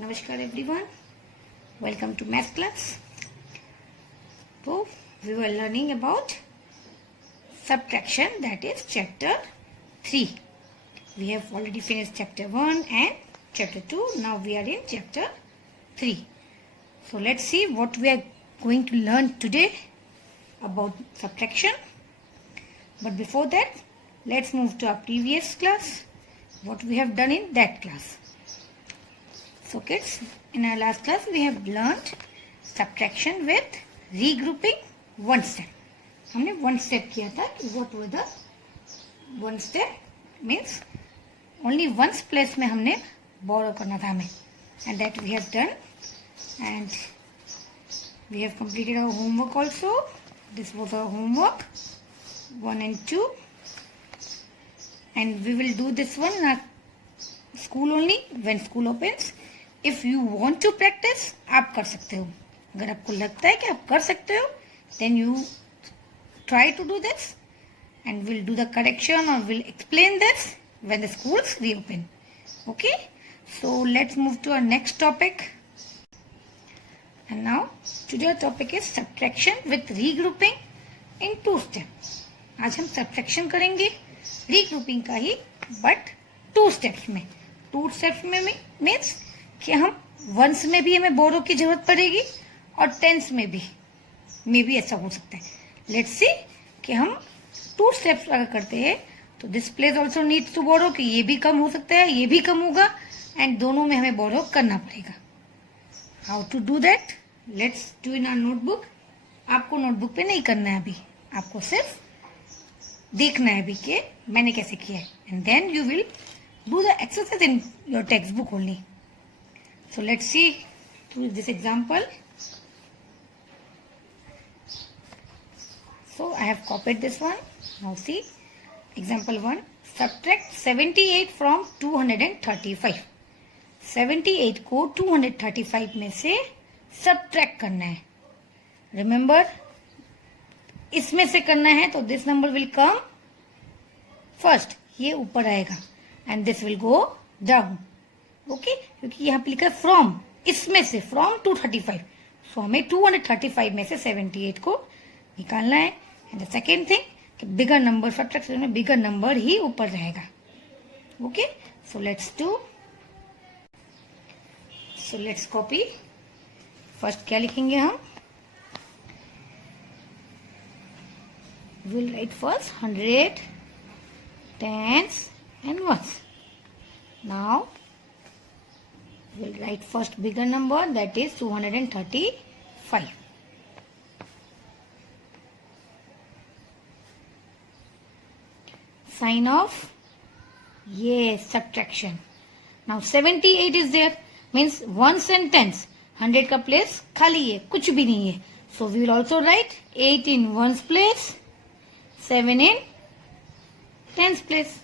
Namaskar everyone, welcome to math class. So we were learning about subtraction, that is chapter 3. We have already finished chapter 1 and chapter 2. Now we are in chapter 3. So let's see what we are going to learn today about subtraction. But before that, let's move to our previous class, what we have done in that class. So kids, in our last class we have learned subtraction with regrouping one step. हमने one step किया था कि what was the one step means only ones place में हमने borrow करना था हमें, and that we have done, and we have completed our homework also. This was our homework 1 and 2, and we will do this one in our school only when school opens. If you want to practice, आप कर सकते हो. अगर आपको लगता है कि आप कर सकते हो, then you try to do this, and we'll do the correction or we'll explain this when the schools reopen. Okay? So let's move to our next topic. And now today our topic is subtraction with regrouping in 2 steps. आज हम subtraction करेंगे regrouping का ही, but 2 steps में. 2 steps में means कि हम once में भी हमें बोरो की जरूरत पड़ेगी और टेंस में भी ऐसा हो सकता है. लेट्स सी कि हम 2 स्टेप्स अगर करते हैं तो this place also needs to borrow, कि ये भी कम हो सकता है, ये भी कम होगा, एंड दोनों में हमें बोरो करना पड़ेगा. How to do that, let's do in our notebook. आपको नोटबुक पे नहीं करना है अभी, आपको सिर्फ देखना है अभी कि मैंने कैसे किया है, and then you will do the exercise in your textbook only. So let's see through this example. So I have copied this one. Now see example 1. Subtract 78 from 235. 78 को 235 में से subtract करना है. Remember, इसमें से करना है तो this number will come first. ये ऊपर आएगा and this will go down. Okay क्योंकि यहाँ पे लिखा है फ्रॉम, इसमें से फ्रॉम 235, सो हमें 235 में से 78 को निकालना है. एंड द सेकेंड थिंग कि बिगर नंबर सब्ट्रैक्शन में बिगर नंबर ही ऊपर रहेगा. Okay so let's do, so let's copy. First क्या लिखेंगे हम, will write first 100 tens and ones. Now we'll write first bigger number, that is 235. Sign of, yes, subtraction. Now 78 is there, means ones and tens. 100 का place खाली है, कुछ भी नहीं है. So we will also write 8 in ones place, 7 in tens place.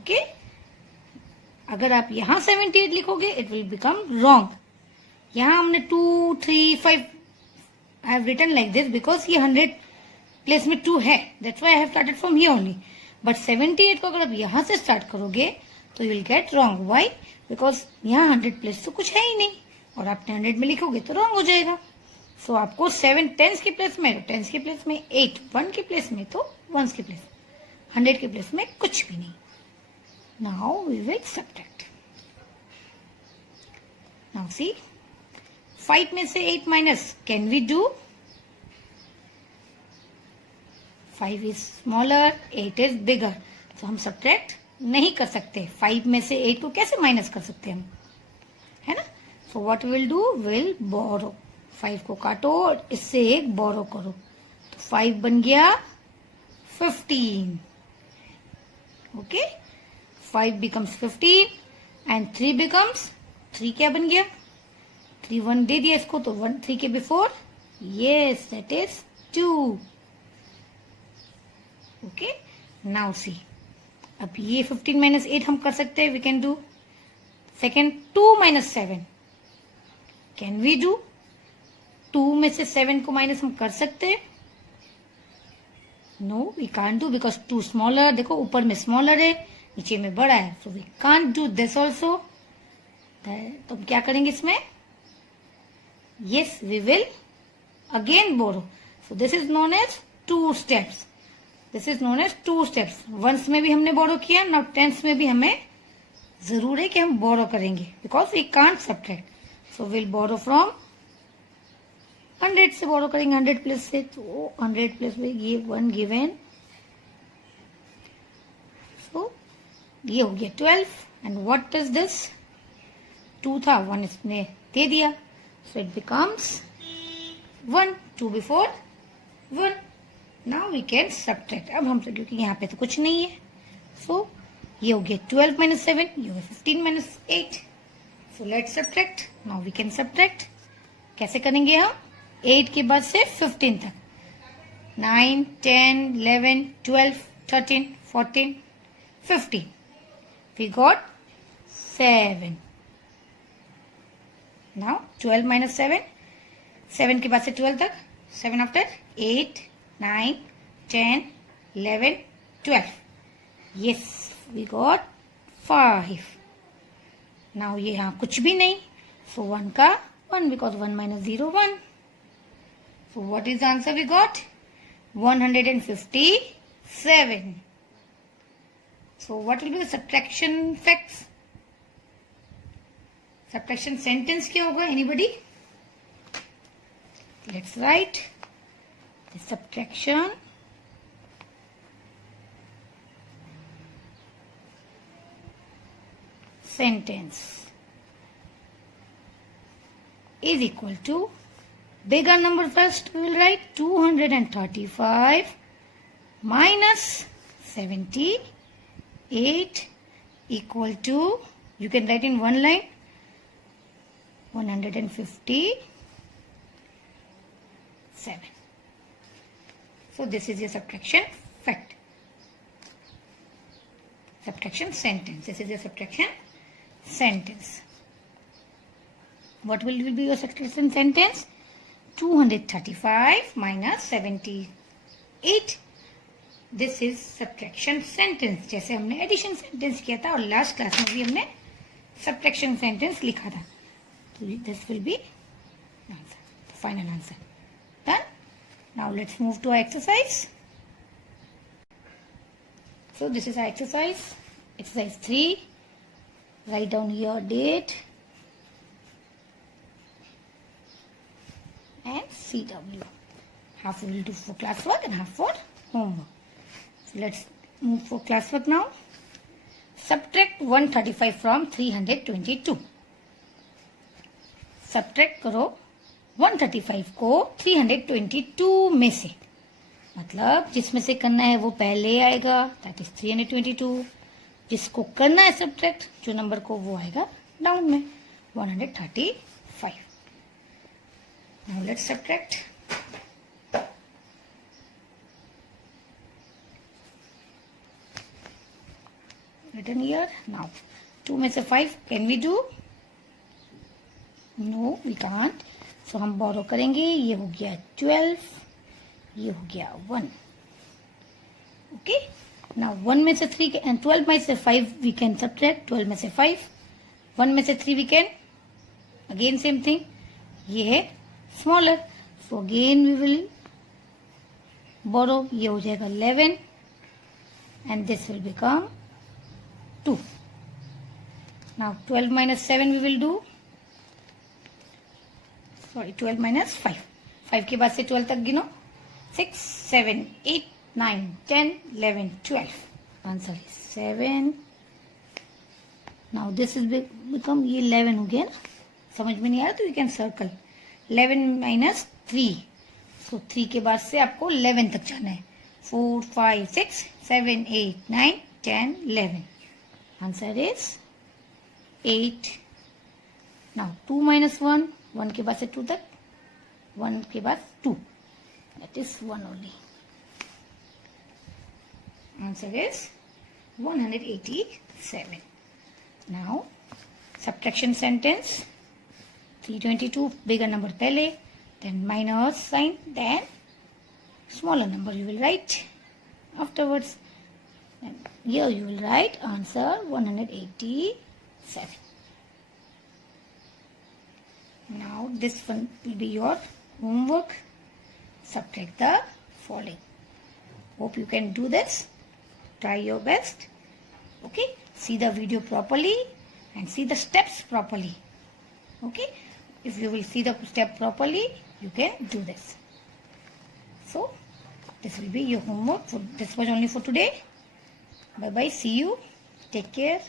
Okay? अगर आप यहाँ 78 लिखोगे इट विल बिकम रॉन्ग. यहाँ हमने 2, 3, 5 I have written like this because ये 100 प्लेस में 2 है, that's why I have started from here only. But 78 को अगर आप यहाँ से स्टार्ट करोगे तो you will get wrong. Why, because यहाँ 100 प्लेस तो कुछ है ही नहीं, और आप 100 में लिखोगे तो रॉन्ग हो जाएगा. सो आपको 7 टेंस की प्लेस में, टेंस की प्लेस में 8, 1 की प्लेस में तो वंस की प्लेस, 100 की प्लेस में कुछ भी नहीं. Now we will subtract. Now see, 5 में से 8 minus, can we do? 5 is smaller, 8 is bigger. So हम subtract नहीं कर सकते. 5 में से 8 को कैसे माइनस कर सकते हम, है ना? So what we will do, we'll borrow. 5 को काटो और इससे एक borrow करो, तो 5 बन गया 15. Okay? 5 becomes 15 and 3 becomes, 3 क्या बन गया, 3 1 दे दिया इसको तो 1 3 के before, yes that is 2. Okay now see, अब ये 15 minus 8 हम कर सकते हैं, we can do. Second 2 minus 7 can we do? 2 में से 7 को माइनस हम कर सकते हैं? No we can't do because 2 smaller. देखो ऊपर में स्मॉलर है, नीचे में बड़ा है, so we can't do this also. तो हम क्या करेंगे इसमें? Yes, we will again borrow. So this is known as two steps. This is known as two steps. Ones में भी हमने borrow किया, now tens में भी हमें जरूर है कि हम borrow करेंगे because we can't subtract. So we'll borrow from 100 से borrow करेंगे, 100 प्लस से, तो 100 प्लस में ये 1 given. So ये हो गया 12 and what is this? 2 था, 1 इसने दे दिया. So it becomes 1, 2 before 1. Now we can subtract. अब हम क्योंकि यहाँ पे तो कुछ नहीं है. So ये हो गया 12 minus 7, ये हो गया 15 minus 8. So let's subtract. Now we can subtract. कैसे करेंगे हम? 8 के बाद से 15 तक. 9, 10, 11, 12, 13, 14, 15. We got 7. Now 12 minus 7. 7 के बाद से 12 तक. 7 after 8, 9, 10, 11, 12. Yes, we got 5. Now ये यहाँ कुछ भी नहीं. So 1 का 1 because 1 minus 0, 1. So what is the answer we got? 157. So what will be the subtraction facts? Subtraction sentence क्या होगा? Anybody? Let's write the subtraction sentence is equal to bigger number first. We will write 235 minus 78 equal to, you can write in one line, 157. So this is your subtraction fact. Subtraction sentence. This is your subtraction sentence. What will be your subtraction sentence? 235 minus 78. This is subtraction sentence. जैसे हमने addition sentence किया था और last class में भी हमने subtraction sentence लिखा था. So this will be answer, final answer. Done. Now let's move to our exercise. So this is our exercise. Exercise 3. Write down your date and CW. Half we will do for classwork and half for homework. So let's move for classwork now. Subtract 135 from 322. Subtract करो 135 को 322 में से. मतलब जिसमें से करना है वो पहले आएगा, दैट इज 322. जिसको करना है सब्ट्रैक्ट, जो नंबर को, वो आएगा डाउन में 135. Now let's subtract. Written here. Now 2 में से 5 can we do? No we can't. So हम बोरो करेंगे. ये हो गया 12, ये हो गया 1. ओके. नाउ 1 में से 3 एंड 12 में से 5 वी कैन सब्ट्रैक्ट. 12 में से 5, 1 में से 3 we can, again same thing. ये है smaller, so again we will borrow. ये हो जाएगा 11 and this will become 2. Now 12 minus 7 we will do. Sorry 12 minus 5. 5 के बाद से 12 तक गिनो. 6, 7, 8, 9, 10, 11, 12. Answer is 7. Now this is become ये 11 हो गया ना. समझ में नहीं आ रहा तो you can circle. 11 minus 3. So 3 के बाद से आपको 11 तक जाना है. 4, 5, 6, 7, 8, 9, 10, 11. Answer is 8. Now 2 minus 1. 1 के बाद से 2 तक. 1 के बाद 2. That is 1 only. Answer is 187. Now subtraction sentence. 322 bigger number पहले, then minus sign, then smaller number you will write afterwards. And here you will write answer 187. Now this one will be your homework. Subtract the following. Hope you can do this. Try your best. Okay, see the video properly and see the steps properly. Okay, if you will see the step properly, you can do this. So this will be your homework. This was only for today. Bye bye. See you. Take care.